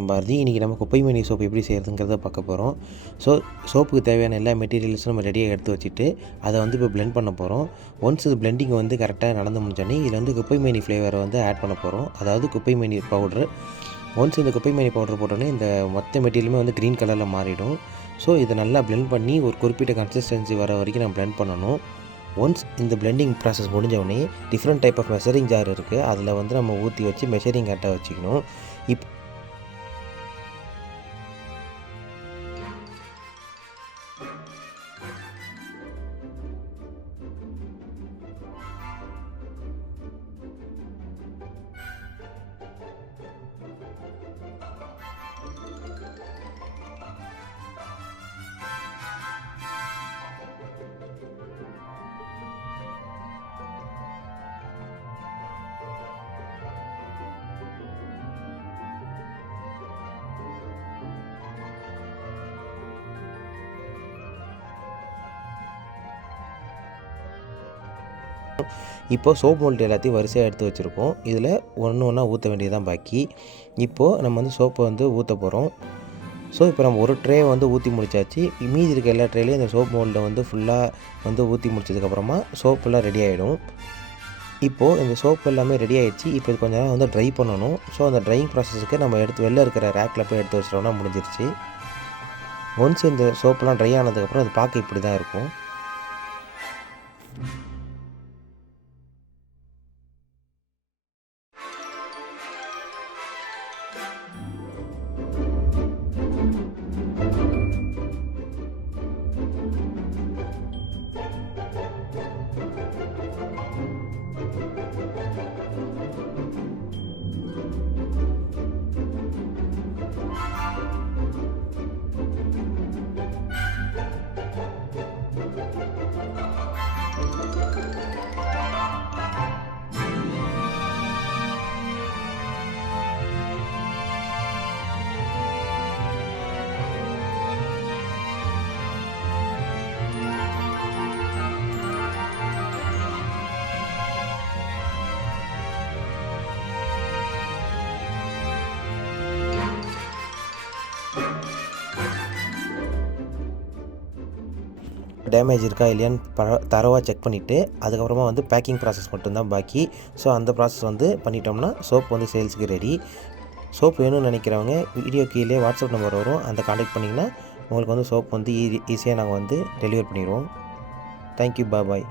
பாரதி. இன்றைக்கி நம்ம குப்பைமேனி சோப்பு எப்படி செய்கிறதுங்கிறத பார்க்க போகிறோம். சோப்புக்கு தேவையான எல்லா மெட்டீரியல்ஸும் நம்ம ரெடியாக எடுத்து வச்சுட்டு அதை வந்து இப்போ பிளெண்ட் பண்ண போகிறோம். ஒன்ஸ் இது பிளெண்டிங் வந்து கரெக்டாக நடந்து முடிஞ்சோடனே இதில் வந்து குப்பைமேனி ஃப்ளேவரை வந்து ஆட் பண்ண போகிறோம். அதாவது குப்பைமேனி பவுட்ரு. ஒன்ஸ் இந்த குப்பைமேனி பவுடர் போட்டோன்னே இந்த மொத்த மெட்டீரியலுமே வந்து க்ரீன் கலரில் மாறிடும். இதை நல்லா பிளெண்ட் பண்ணி ஒரு குறிப்பிட்ட கன்சிஸ்டன்சி வர வரைக்கும் நம்ம பிளெண்ட் பண்ணணும். ஒன்ஸ் இந்த பிளெண்டிங் ப்ராசஸ் முடிஞ்சவொடனே different type of measuring jar இருக்குது. அதில் வந்து நம்ம ஊற்றி வச்சு மெஷரிங் கரெக்டாக வச்சுக்கணும். இப்போது சோப் மோல்டு எல்லாத்தையும் வரிசையாக எடுத்து வச்சுருக்கோம். இதில் ஒன்று ஒன்றா ஊற்ற வேண்டியதுதான் பாக்கி. இப்போது நம்ம வந்து சோப்பை வந்து ஊற்ற போகிறோம். இப்போ நம்ம ஒரு ட்ரே வந்து ஊற்றி முடிச்சாச்சு. மீதி இருக்க எல்லா ட்ரேலையும் இந்த சோப் மோல்டை வந்து ஃபுல்லாக வந்து ஊற்றி முடிச்சதுக்கப்புறமா சோப்பெல்லாம் ரெடி ஆகிடும். இப்போது இந்த சோப்பு எல்லாமே ரெடி ஆகிடுச்சு. இப்போ இது கொஞ்சம் நேரம் வந்து ட்ரை பண்ணணும். அந்த ட்ரையிங் ப்ராசஸுக்கு நம்ம வெளில இருக்கிற ரேக்கில் போய் எடுத்து வச்சிட்டோம்னா முடிஞ்சிருச்சு. ஒன்ஸ் இந்த சோப்பெல்லாம் ட்ரை ஆனதுக்கப்புறம் அது பார்க்க இப்படி தான் இருக்கும். டேமேஜ் இருக்கா இல்லையான்னு தரவாக செக் பண்ணிவிட்டு அதுக்கப்புறமா வந்து பேக்கிங் ப்ராசஸ் மட்டும்தான் பாக்கி. அந்த ப்ராசஸ் வந்து பண்ணிட்டோம்னா சோப் வந்து சேல்ஸுக்கு ரெடி. சோப் வேணும்னு நினைக்கிறவங்க வீடியோ கீழே வாட்ஸ்அப் நம்பர் வரும், அந்த கான்டாக்ட் பண்ணிங்கன்னா உங்களுக்கு வந்து சோப் வந்து ஈஸியாக நாங்கள் வந்து டெலிவர் பண்ணிடுவோம். தேங்க்யூ, பாய்.